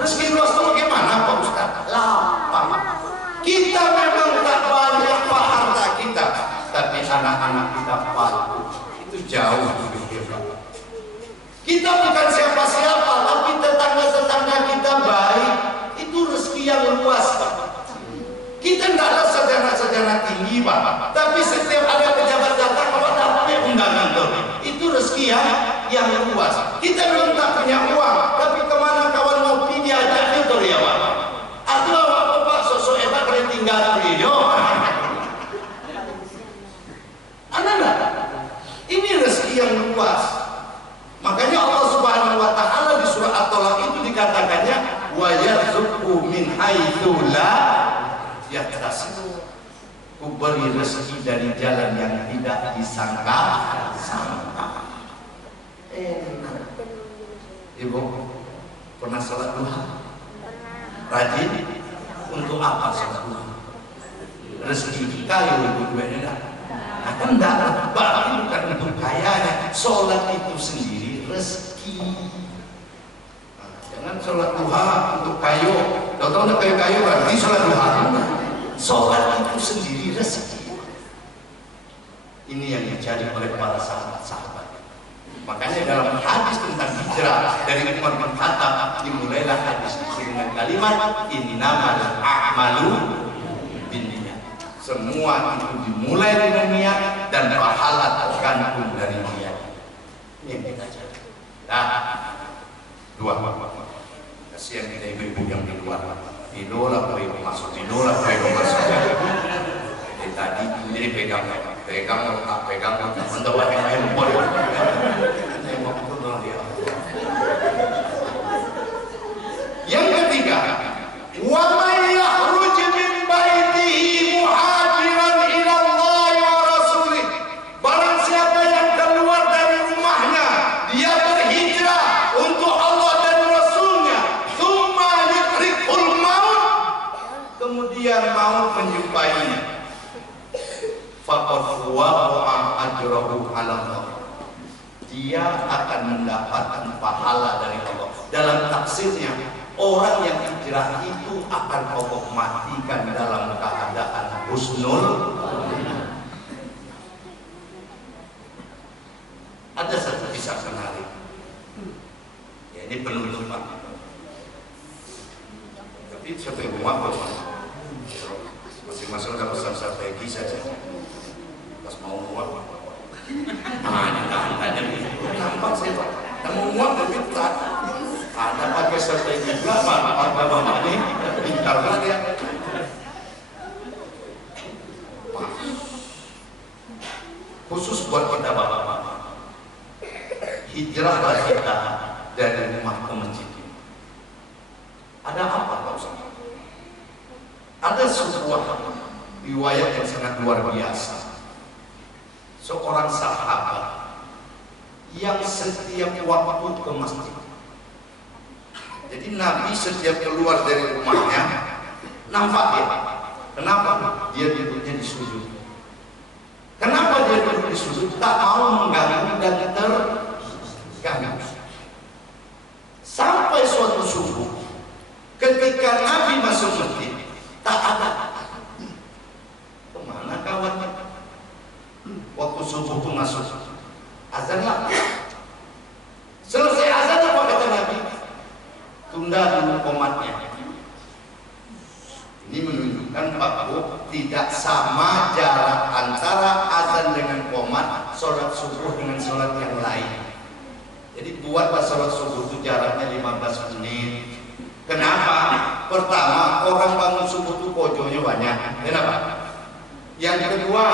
Rezeki luas itu bagaimana Pak Ustaz? Lapang. Kita memang tak banyak Pak harta kita, tapi anak-anak kita patuh. Itu jauh lebih hebat. Kita bukan siapa-siapa, tapi tetangga-tetangga kita baik. Itu rezeki yang luas Pak. Kita tidaklah sarjana-sarjana tinggi Pak, tapi setiap ada pejabat datang Bapak dapat undangan tuh. Itu rezeki yang luas. Kita belum tak punya uang, tapi kemana kawan ngopi diajak itu ya Pak. Atau Bapak sosok hebat boleh tinggal video. Anak-anak, ini rezeki yang luas. Makanya Allah Subhanahu wa taala di surah At-Talaq itu dikatakannya wa yarzuqu min haitsu la yahtasib. Ku beri rezeki dari jalan yang tidak disangka-sangka. Ibu pernah salat duha? Rajin? Untuk apa salat duha? Rezeki kayu itu duanya nah, kan enggak, berarti bukan untuk kayanya. Sholat itu sendiri rezeki. Nah, jangan sholat duha untuk kayu. Tahu-tahu untuk kayu-kayu berarti sholat duha. Sholat itu sendiri rezeki. Ini yang dicari oleh para sahabat-sahabat. Makanya dalam hadis tentang hijrah dari Umar bin Khattab dimulailah hadis dengan kalimat innamal a'malu binniyat. Semua itu dimulai dengan niat dan pahala tergantung dari niat. Ini yang kita cari. Nah, dua. Kasihan kita ibu-ibu yang di luar. Idola boleh masuk, idola boleh masuk. Jadi tadi ini pegang, untuk yang handphone. Yang ketiga, wa may yakhruj min baitihi muhajiran ila Allah wa rasulih. Barang siapa yang keluar dari rumahnya, dia berhijrah untuk Allah dan Rasulnya, tsumma yudrikul maut, kemudian dia mau menjumpainya, faqad waqa'a ajrahu 'ala Allah. Dia akan mendapatkan pahala dari Allah. Dalam tafsirnya, orang yang hijrah itu akan Allah matikan dalam keadaan husnul. Ada satu kisah menarik. Ya, ini penutupan. Tapi siapa yang mau masing-masing dapat pesan strategi saja. Pas mau muat, ada nampak saya Pak. Dan mau muat lebih ketat. Ada pakai strategi berapa? Bapak ini pintar banget ya. Khusus buat kita bapak-bapak. Hijrahlah kita dari rumah ke masjid. Ada apa Pak Ustaz? Ada sebuah riwayat yang sangat luar biasa. Seorang sahabat yang setiap waktu ke masjid. Jadi Nabi setiap keluar dari rumahnya nampak dia. Kenapa? Dia duduknya di sujud. Kenapa dia duduk di sujud? Tak mau mengganggu dan terganggu. Sampai suatu subuh, ketika Nabi masuk masjid, tak ada. Kemana kawannya? Waktu subuh itu masuk, azanlah. Selesai azan apa kata Nabi? Tunda dulu qomatnya. Ini menunjukkan bahwa tidak sama jarak antara azan dengan qomat, sholat subuh dengan sholat yang lain. Jadi buatlah sholat subuh itu jaraknya 15 menit. Kenapa? Pertama, orang bangun subuh itu pojoknya banyak. Kenapa? Yang kedua,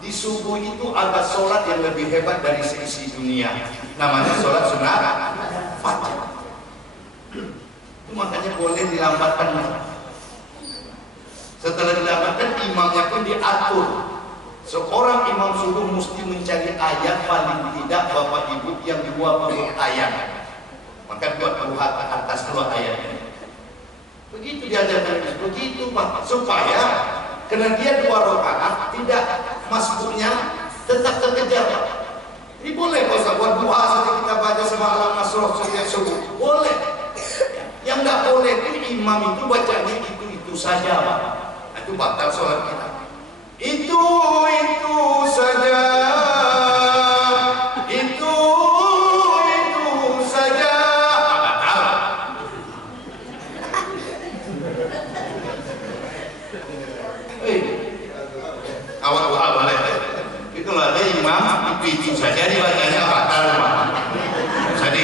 di subuh itu ada sholat yang lebih hebat dari seisi dunia. Namanya sholat sunat fajar. Itu makanya boleh dilambatkan. Setelah dilambatkan, imamnya pun diatur. Seorang imam subuh mesti mencari ayat paling tidak bapak ibu yang 20 ayat. Maka buat buat atas 2 ayat. Begitu diajarkan, begitu Pak, supaya karena dia 2 rakaat tidak masbuknya tetap terkejar. Ini boleh kalau buat duha saja kita baca sama alam nasrul setiap subuh, boleh. Yang nggak boleh itu imam itu bacanya itu saja Pak. Itu batal sholat kita. Itu saja. Itu saja. Batal. Awal doa boleh. Itulah ada imam itu saja dibacanya batal Pak. Jadi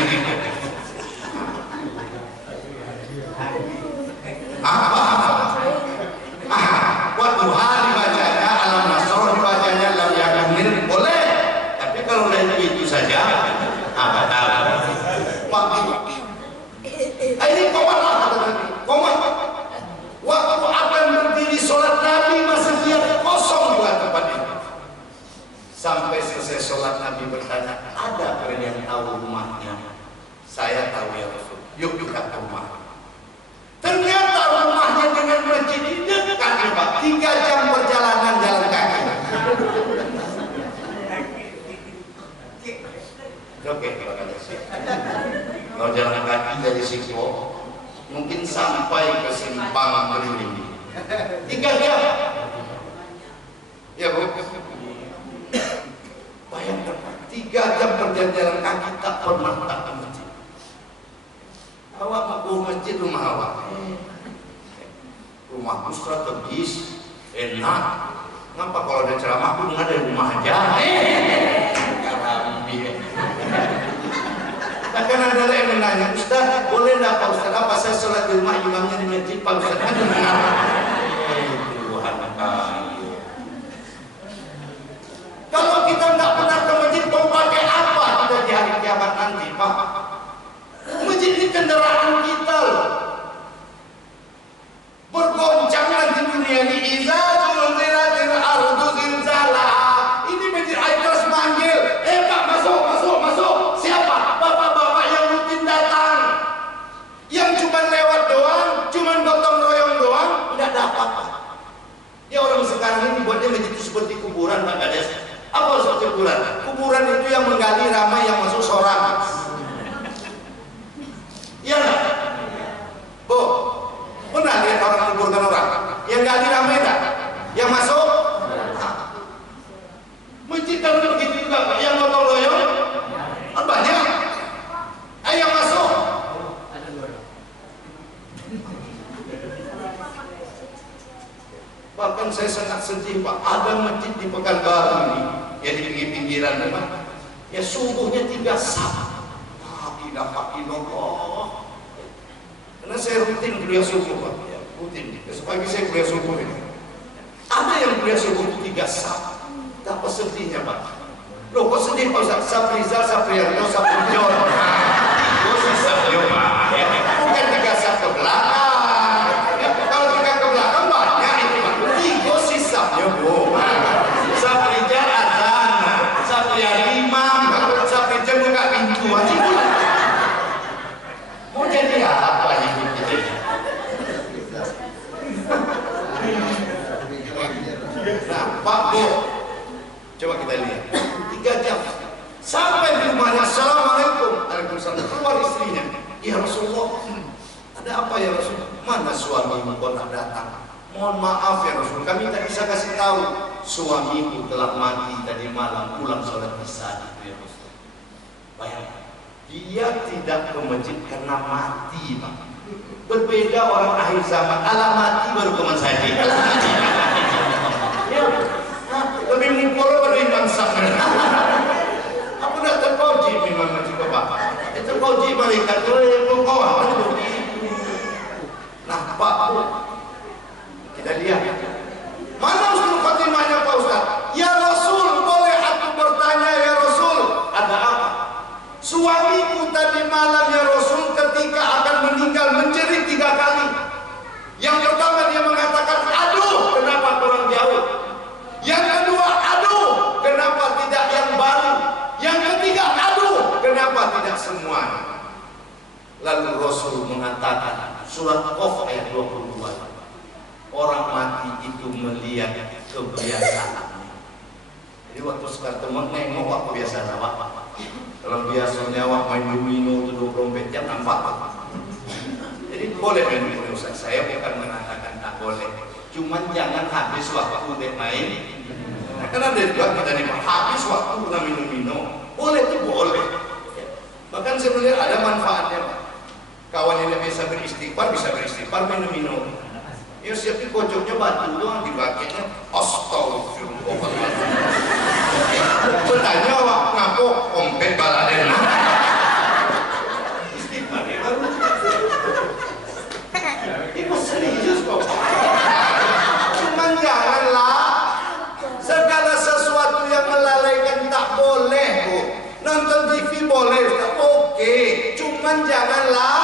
waktu hari bacanya alam nasrul dibacanya lam yakumil boleh, tapi kalau dari itu saja batal. Ini komat lah kata Nabi, komat. Waktu akan berdiri sholat Nabi masih lihat kosong dua tempat ini. Sampai selesai sholat Nabi bertanya, ada yang tahu rumahnya? Saya tahu ya Rasul. Yuk kita ke rumah. Ternyata rumahnya dengan masjid ini dekat Pak, 3 jam perjalanan jalan kaki. Oke, kalau jalan kaki dari Siko, mungkin sampai ke Simpang Beringin. 3 jam. Ya Bu. Bayangkan 3 jam perjalanan kaki tak pernah tak ke masjid. Awak mau masjid rumah awak. Rumahku strategis, enak. Ngapa kalau ada ceramah aku dengar dari rumah aja? Bahkan ada yang menanya, Ustaz, boleh enggak Pak Ustaz? Apa saya sholat di rumah imamnya di masjid Pak Ustaz? Tuhan kayu. Kalau kita enggak pernah ke masjid, mau pakai apa kita di hari kiamat nanti Pak? Masjid ini kendaraan kita loh. Bergoncang nanti dunia ini. Iza zulzilatil ardu zilzalaha. Ini masjid Aiklas manggil, Pak masuk. Siapa? Bapak-bapak yang rutin datang, yang cuma lewat doang, cuma gotong royong doang, udah seperti kuburan Pak Kades. Apa seperti kuburan? Kuburan itu yang menggali ramai yang masuk sorak. Iya enggak? Bu, pernah lihat orang kuburkan orang? Yang gali ramai enggak? Yang masuk? Masjid kan begitu juga Pak, yang gotong royong banyak. Yang masuk? Bahkan saya sangat sedih Pak, ada masjid di Pekanbaru ini, ya di pinggir-pinggiran memang, ya subuhnya 3 saf. La ilaha illallah. Karena saya rutin kuliah subuh Pak, ya, rutin. Besok pagi saya kuliah subuh ini. Ada yang kuliah subuh 3 saf. Apa sedihnya Pak? Loh kok sedih Pak Ustaz? Saprizal, Saprianto, Saprijo. Itu sisapnya Pak. Bukan 3 saf ke belakang. Ya, kalau 3 ke belakang banyak itu Pak. 3 sisapnya Bu. Saprizal azan, Saprian imam, Saprijo buka pintu aja. Mau jadi apa hidup kita? Nah Pak Bu, coba kita lihat 3 jam sampai di rumahnya. Assalamualaikum. Waalaikumsalam. Keluar istrinya, ya Rasulullah, ada apa ya Rasul? Mana suamimu kok tak datang? Mohon maaf ya Rasul, kami tak bisa kasih tahu. Suamiku telah mati tadi malam pulang sholat isya. Ya Rasul, bayangkan, dia tidak ke masjid karena mati Pak. Berbeda orang akhir zaman, ala mati baru ke masjid. Ya, lebih mengkolo pada imam sahnya. Aku dah terkauji memang juga Pak. Terkauji mereka tu kawan. Nah Pak, kita lihat mana usul khatimahnya Pak Ustaz? Ya Rasul, boleh aku bertanya ya Rasul, ada apa? Suamiku tadi malam ya Rasul ketika akan meninggal menjerit 3 kali. Yang pertama dia mengatakan, aduh kenapa kurang jauh. Yang kedua, aduh kenapa tidak yang baru. Yang ketiga, aduh kenapa tidak semua. Lalu Rasul mengatakan, surat Qaf ayat 22, orang mati itu melihat kebiasaan. Jadi waktu sekarang nengok apa kebiasaan apa? Kalau biasanya awak main domino itu 24 jam nampak. Jadi boleh main domino Ustaz. Saya bukan mengatakan tak boleh. Cuman jangan habis waktu dek main. Nah, kan ada juga kita nih habis waktu guna minum-minum. Boleh tuh boleh. Ya. Bahkan sebenarnya ada manfaatnya Pak. Kawan yang biasa beristighfar bisa beristighfar minum-minum. Ya siap di kocoknya batu doang dibakainya. Astagfirullahaladzim. Bertanya awak ngapo ompet baladen. Istighfar ya baru. Itu serius kok. Cuman janganlah segala sesuatu yang melalaikan tak boleh Bu. Nonton TV boleh, oke. Cuman janganlah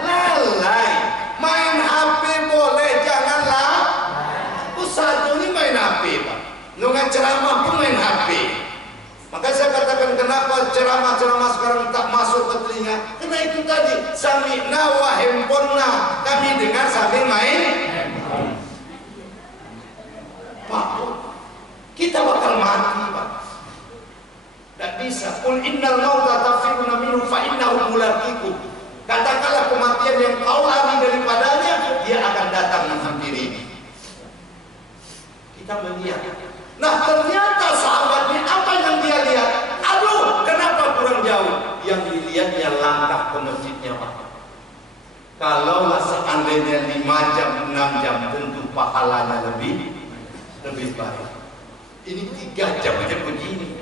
lalai. Main HP boleh, janganlah. Ustaz ini main HP Pak. Nungan ceramah pun main HP. Maka saya katakan kenapa ceramah-ceramah sekarang tak masuk ke telinga? Karena itu tadi sami'na wa handphonena, kami dengar sambil main Pak. Kita bakal mati Pak. Tak bisa. Qul innal mauta tafiruna minhu fa innahu mulaqikum. Katakanlah kematian yang kau lari daripadanya, dia akan datang menghampiri. Kita melihat. Nah ternyata sahabatnya apa yang dia lihat? Aduh, kenapa kurang jauh? Yang dilihatnya langkah ke masjidnya Pak. Kalaulah seandainya 5 jam, 6 jam, tentu pahalanya lebih baik. Ini 3 jam aja begini.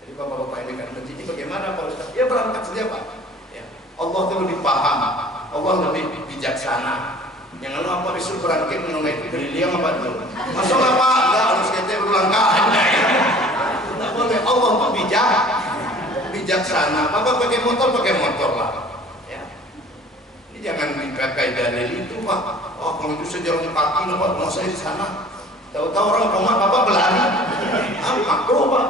Jadi bapak-bapak ini kan masjid ini bagaimana Pak Ustaz? Ya berangkat saja Pak. Ya. Allah itu lebih paham, Allah lebih bijaksana. Jangan lupa disuruh berangkat menunggu itu dari dia apa dulu. Masalah Pak, enggak harus kita berulang kali. Tidak boleh. Allah itu bijaksana. Bapak pakai motor lah. Ya. Ini jangan dipakai dalil itu Pak. Oh kalau itu sejalan kaki Pak, mau saya di sana. Tahu-tahu orang rumah Bapak berlari. Makruh Pak.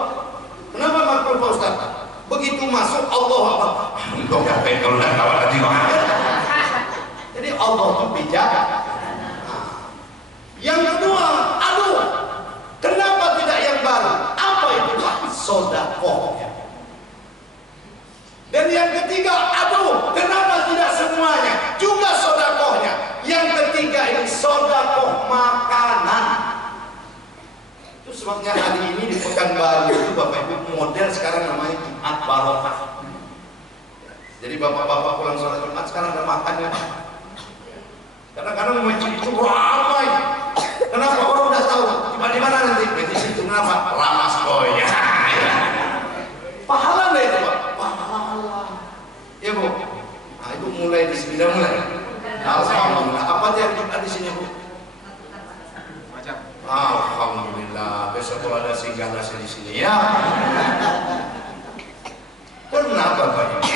Kenapa makruh Pak Ustaz? Begitu masuk Allah apa? Untuk apa kalau tidak kawan lagi Jadi Allah itu bijak. Yang kedua, ketiga ini sedekah makanan. Itu sebabnya hari ini di Pekanbaru itu Bapak Ibu model sekarang namanya Jumat Barokah. Jadi bapak-bapak pulang sholat Jumat sekarang ada makannya. Kadang-kadang masjid itu ramai. Kenapa? Orang udah tahu. Cuma di mana nanti? Di situ kenapa? Ramas boy. Pahala nggak itu Pak? Pahala. Ya Bu. Nah itu mulai di sini, udah mulai. Alhamdulillah. Apa tiap Jumat di sini Bu? Alhamdulillah. Besok kalau ada singgah nasi di sini ya. Kenapa Pak Ibu?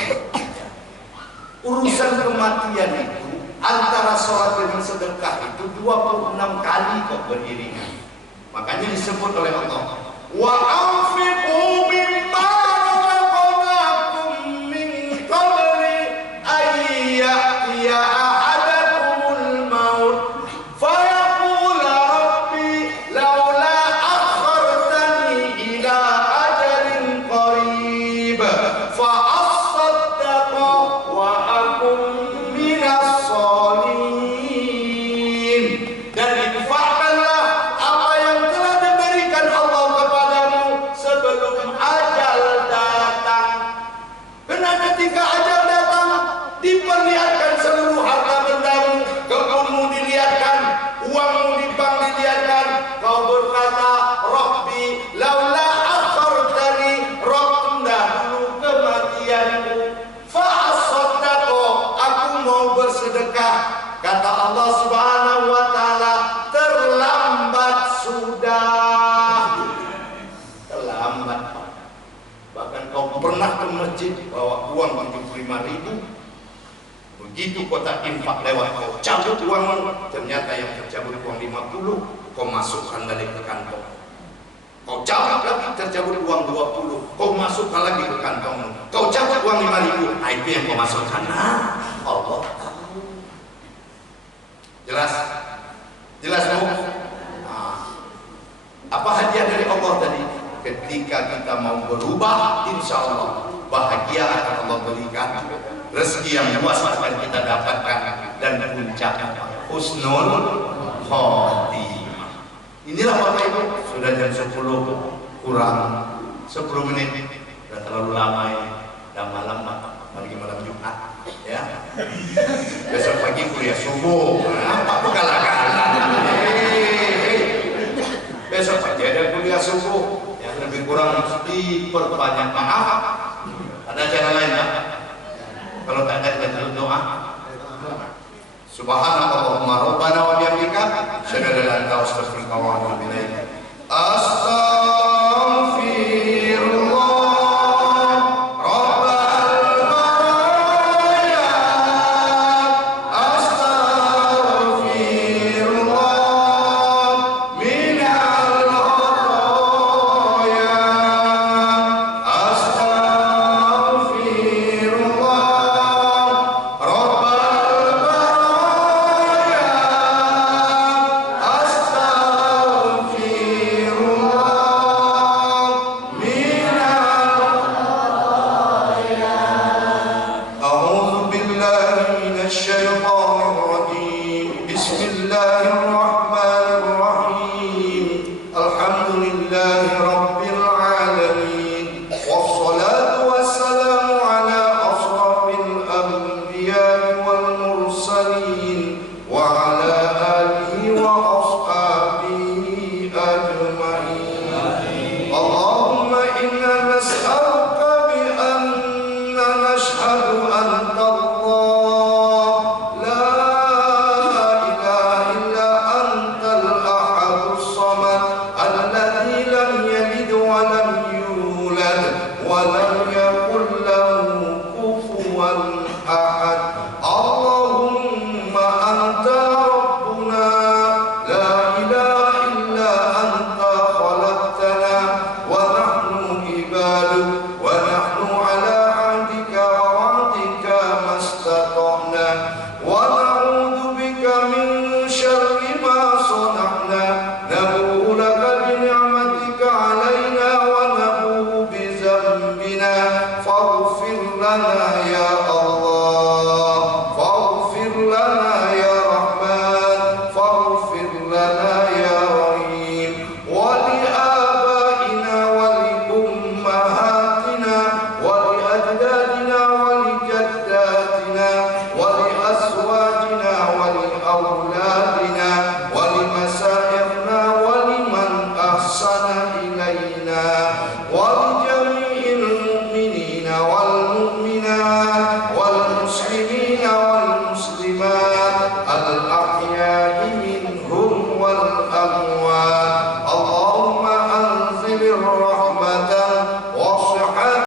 Urusan kematian itu antara sholat dengan sedekah itu 26 kali kok beriringan. Makanya disebut oleh Allah, wa anfiqu mimma razaqnakum min qabli an ya'tiya ahadakumul maut fayaqula rabbi laula akhartani ila ajalin qarib fa asaddaqa wa akum minas sholihin. Dan infakkanlah apa yang telah diberikan Allah kepadamu sebelum ajal datang. Karena ketika ajal datang diperlihatkan seluruh harta bendamu, kebunmu dilihatkan, uangmu di bank dilihatkan. Kau berkata, Rabbi laula akhartani, Rabb tunda dulu kematianku, fa asaddaqo, aku mau bersedekah. Kata Allah Subhanahu wa taala, terlambat sudah. Terlambat. Bahkan kau pernah ke masjid bawa uang 75.000, begitu kotak infak lewat kau cabut uang, ternyata yang tercabut uang 50, kau masukkan balik ke kantong. Kau cabut lagi, tercabut uang 20, kau masukkan lagi ke kantongmu. Kau cabut uang 5.000, nah itu yang kau masukkan. Nah, Allah tahu. Jelas? Jelas Bu? Nah, apa hadiah dari Allah tadi? Ketika kita mau berubah, insya Allah bahagia akan Allah berikan, rezeki yang luas akan kita dapatkan, dan puncaknya husnul khotimah. Inilah Bapak Ibu, sudah jam 10 kurang 10 menit, sudah terlalu lama ini, dan malam apalagi malam Jumat ya. Besok pagi kuliah subuh, apa pegala-gala. Besok pagi ada kuliah subuh, yang lebih kurang diperbanyak. Maaf, ada cara lain ya? Kalau tak ada kita doa. Subhanallahumma rabbana wa bihamdika asyhadu an la ilaha illa anta astaghfiruka wa atubu ilaik. al